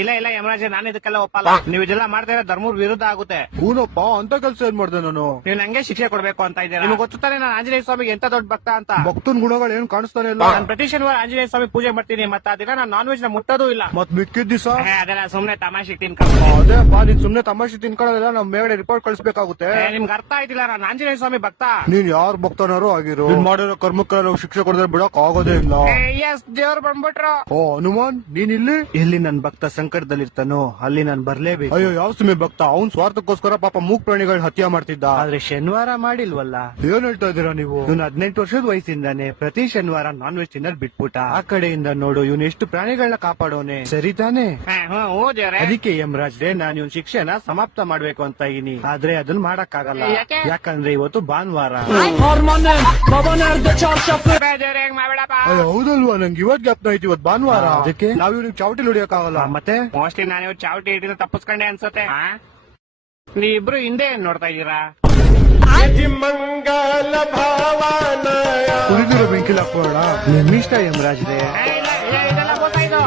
ಇಲ್ಲ ಇಲ್ಲ ಯಮರಾಜ್, ನಾನು ಇದಕ್ಕೆಲ್ಲ ಒಪ್ಪಲ್ಲ. ನೀವು ಇದೆಲ್ಲ ಮಾಡ್ತಾ ಇರೋ ಧರ್ಮದ ವಿರುದ್ಧ ಆಗುತ್ತೆ. ಹೂನಪ್ಪ, ಅಂತ ಕೆಲ್ಸ ಏನ್ ಮಾಡ್ದೆ ನಾನು? ನೀವು ನಂಗೆ ಶಿಕ್ಷೆ ಕೊಡ್ಬೇಕು ಅಂತ ಇದ್ದೀರಾ. ನಿಮ್ಗೆ ಗೊತ್ತಾನೆ ನಾನು ಆಂಜನೇಯ ಸ್ವಾಮಿಗೆ ಎಂತ ದೊಡ್ಡ ಭಕ್ತ ಅಂತ. ಭಕ್ತನ್ ಗುಣಗಳು ಏನ್ ಕಾಣಿಸ್ತಾನೆ ಇಲ್ಲ. ನಾನು ಪ್ರತಿ ಶನಿವಾರ ಆಂಜನೇಯ ಸ್ವಾಮಿ ಪೂಜೆ ಮಾಡ್ತೀನಿ, ಮತ್ತೆ ಆ ದಿನ ನಾನು ನಾನ್ ವೆಜ್ ನ ಮುಟ್ಟೋದು ಇಲ್ಲ. ಮತ್ ಮಿಕ್ಕಿದ ದಿವಸ ಅದೆಲ್ಲ ಸುಮ್ನೆ ತಮಾಷೆ ತಿನ್ಕೊಂಡು. ಅದೇ ಬಾ, ನೀನ್ ಸುಮ್ನೆ ತಮಾಷೆ ತಿನ್ಕೊಳ್ಳೋದಿಲ್ಲ, ನಮ್ ಮೇಗಡೆ ರಿಪೋರ್ಟ್ ಕಳಿಸ್ಬೇಕಾಗುತ್ತೆ. ನಿಮ್ಗೆ ಅರ್ಥ ಆಯ್ತಿಲ್ಲ, ನಾನು ಆಂಜನೇಯ ಸ್ವಾಮಿ ಭಕ್ತ. ನೀನ್ ಯಾರ್ ಭಕ್ತನಾರು ಆಗಿರೋ, ನೀನ್ ಮಾಡಿರೋ ಕರ್ಮಕ್ಕೆ ಶಿಕ್ಷೆ ಕೊಡದ್ರೆ ಬಿಡಕ್ ಆಗೋದೇ ಇಲ್ಲ. ಎಸ್, ದೇವ್ರು ಬಂದ್ಬಿಟ್ರು. ಓ ಹನುಮಾನ್, ನೀನ್ ಇಲ್ಲಿ? ಎಲ್ಲಿ ನನ್ ಭಕ್ತ ಸಂಕಟದಲ್ಲಿರ್ತಾನೋ ಅಲ್ಲಿ ನಾನು ಬರ್ಲೇಬೇಕು. ಅಯ್ಯೋ, ಯಾವ ಸುಮ್ಮನೆ ಭಕ್ತ, ಅವ್ನ್ ಸ್ವಾರ್ಥಕ್ಕೋಸ್ಕರ ಪಾಪ ಮೂಕ್ ಪ್ರಾಣಿಗಳ್ ಹತ್ಯೆ ಮಾಡ್ತಿದ್ದ. ಆದ್ರೆ ಶನಿವಾರ ಮಾಡಿಲ್ವಲ್ಲ. ಏನ್ ಹೇಳ್ತಾ ಇದೀರಾ ನೀವು? ಇವ್ನು 18 ವರ್ಷದ ವಯಸ್ಸಿಂದಾನೆ ಪ್ರತಿ ಶನಿವಾರ ನಾನ್ ವೆಜ್ ತಿನ್ನೋದ್ ಬಿಟ್ಬಿಟ್ಟ. ಆ ಕಡೆಯಿಂದ ನೋಡು, ಇವ್ನು ಎಷ್ಟು ಪ್ರಾಣಿಗಳನ್ನ ಕಾಪಾಡೋನೆ, ಸರಿ ತಾನೆ? ಅದಕ್ಕೆ ಯಮರಾಜ್ರೆ, ನಾನು ಇವ್ನ ಶಿಕ್ಷೆನ ಸಮಾಪ್ತ ಮಾಡ್ಬೇಕು ಅಂತ ಇದೀನಿ. ಆದ್ರೆ ಅದನ್ನ ಮಾಡಕ್ ಆಗಲ್ಲ, ಯಾಕಂದ್ರೆ ಇವತ್ತು ಭಾನುವಾರ. ಅಯ್ಯೋ ಹೌದಲ್ವಾ, ನಂಗೆ ಇವತ್ ಜ್ಞಾಪನ ಐತಿ, ಇವತ್ ಭಾನುವಾರ. ಅದಕ್ಕೆ ನಾವ್ ಇವ್ನಿಗೆ ಚಾವಟಿ ಹೊಡಿಯಕ್ ಆಗಲ್ಲ. ಮತ್ತೆ ಮೋಸ್ಟ್ಲಿ ನಾನು ಇವತ್ತು ಚಾವಟಿ ಹಿಡಿದು ತಪ್ಪಿಸ್ಕೊಂಡೆ ಅನ್ಸುತ್ತೆ. ನೀವಿಬ್ರು ಹಿಂದೆ ಏನ್ ನೋಡ್ತಾ ಇದ್ದೀರಾ? ಮಂಗಲ ಭಾವನ ಬೆಂಕಿಲ್ ಹಾಕೋಣ. ನಿಮ್ಮಿಷ್ಟ ಯಮರಾಜ್ರೆ. ಇದೆಲ್ಲ ಗೊತ್ತಾಯ್ತು.